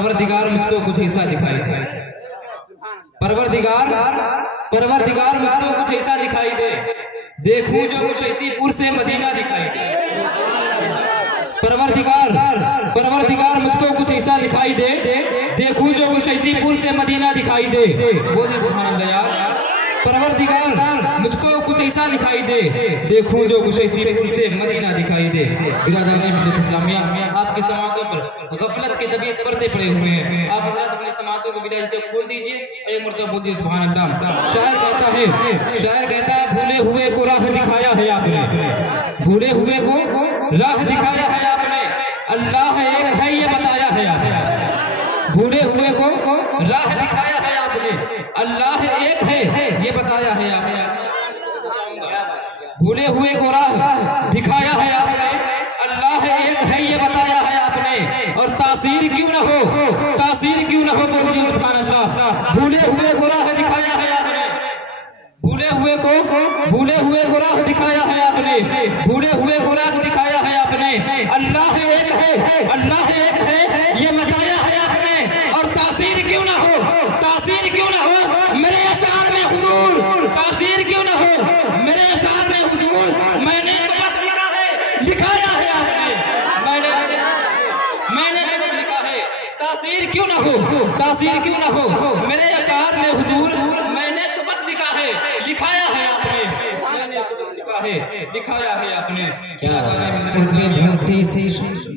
परवरदिगार मुझको कुछ ऐसा दिखाई दे, परवरदिगार मुझको कुछ ऐसा दिखाई दे, देखूं जो कुछ ऐसी पुर से मदीना दिखाई दे। परवरदिगार मुझको कुछ ऐसा दिखाई दे, देखूं जो कुछ ऐसी पुर से मदीना दिखाई दे। बोलिए सुभान अल्लाह यार। परवरदिगार मुझको कुछ ऐसा दिखाई दे, देखूं जो कुछ ऐसी पुर से मदीना दिखाई दे। बिरादरान मिल्लत इस्लामिया, आपकी समातों पर गफलत के दबीस पर्दे पड़े हुए हैं। आप हज़रात अपनी समातों को बिला से खोल दीजिए और एक मर्तबा बोलिए सुभान अल्लाह। शायर कहता है भूले हुए को राह दिखाया है आपने, भूले हुए को राह दिखाया है आपने, अल्लाह एक है ये बताया है आपने। भूले हुए को राह दिखाया है आपने, अल्लाह एक है ये बताया है आपने। भूले हुए को राह दिखाया है आपने, अल्लाह एक है ये बताया है आपने। और तासीर क्यों न हो बोलिए सुभान अल्लाह। भूले हुए को राह दिखाया है आपने, भूले हुए को राह दिखाया है आपने, भूले हुए को राह दिखाया है आपने। अल्लाह एक है ये बताया है आपने। और तासीर क्यों ना हो मेरे अशार में हुजूर, तासीर क्यों ना हो मेरे अशार में हुजूर। मैंने तो बस लिखा है, लिखाया है आपने, मैंने तो बस लिखा है। तासीर क्यों ना हो मेरे अशार में हुजूर। मैंने तो बस लिखा है, लिखाया है आपने, मैंने तो बस लिखा है, लिखाया है आपने। क्या ढूंढते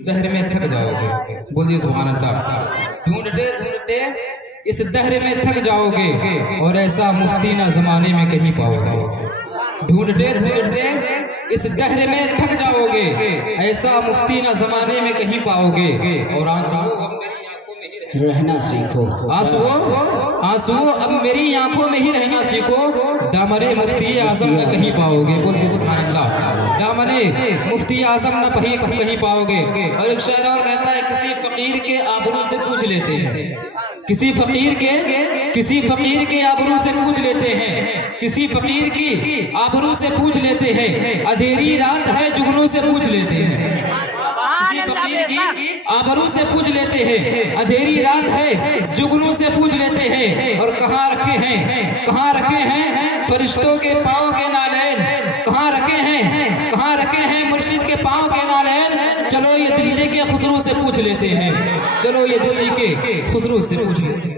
दहर में थक जाओगे, बोलिए सुभान अल्लाह। ढूंढते इस दहर में थक जाओगे और ऐसा मुफ्ती ना जमाने में कहीं पाओगे। ढूंढते इस दहर में थक जाओगे, ऐसा मुफ्ती ना जमाने में कहीं पाओगे। और रहना सीखो, आंसुओं अब मेरी आंखों में ही रहना सीखो, दामने मुफ्ती आजम न कहीं पाओगे। बोलिए सुभान अल्लाह। दामने मुफ्ती आजम न कहीं पाओगे। और एक शायर और कहता है किसी फकीर के आबरू से पूछ लेते हैं, किसी फकीर के आबरू से पूछ लेते हैं, किसी फकीर की आबरू से पूछ लेते हैं। अंधेरी रात है जुगनू से पूछ लेते हैं, किसी फकीर की आबरू से पूछ लेते हैं। अंधेरी रात है जुगनू से पूछ लेते हैं। और कहाँ रखे हैं फरिश्तों के पाँव के नालैन, कहाँ रखे हैं मुर्शिद के पाँव के नालैन। चलो ये दिल्ली के खुसरू से पूछ लेते हैं, चलो ये दिल्ली के खुसरू से पूछ लेते हैं।